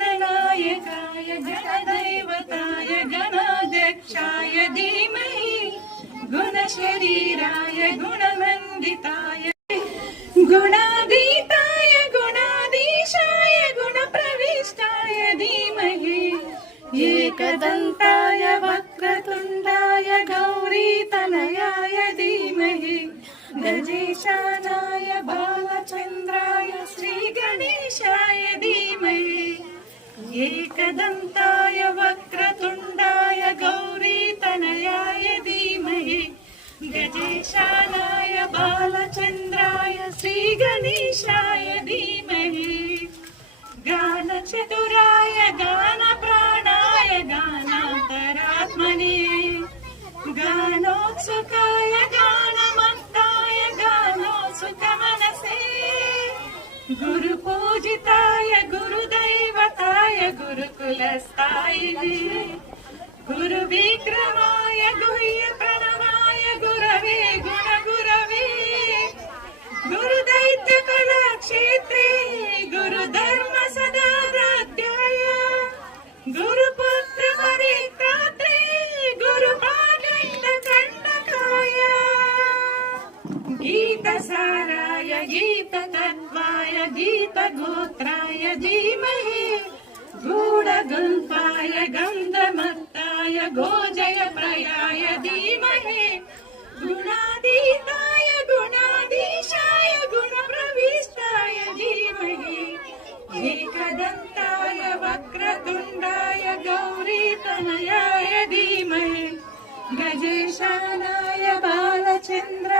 गणनायकाय गणदैवताय गणाध्यक्षाय धीमहि गुणशरीराय गुणवन्दिताय गुणातीताय गुणाधीशाय गुणप्रविष्टाय धीमहि एकदन्ताय वक्रतुण्डाय गौरीतनयाय धीमहि गजेशानाय बालचन्द्राय श्रीगणेशाय धीमहि एकदन्ताय वक्रतुण्डाय गौरीतनयाय धीमहि गजेशानाय बालचन्द्राय श्रीगणेशाय धीमहि गानचतुराय गानप्राणाय गानान्तरात्मने गानोत्सुकाय गानमत्ताय गानोत्सुकमनसे गुरुपूजिताय गुरुदैवताय गुरुकुलस्थायिने गुरुविक्रमाय गुह्यप्रणवाय गुरवे गुणगुरवे गुरुदैत्यकलाक्षेत्रे गुरुधर्म सदाराध्याय गुरुपुत्र परित्रात्रे गुरुपादण्डकण्टकाय गीतसाराय गीततत्त्वाय गीतगोत्राय धीमहि गूढगुल्पाय गन्धमत्ताय गोजयप्रयाय धीमहि गुणातीताय गुणाधीशाय गुणप्रविष्टाय धीमहि एकदन्ताय वक्रतुण्डाय गौरीतनयाय धीमहि गजेशानाय बालचन्द्राय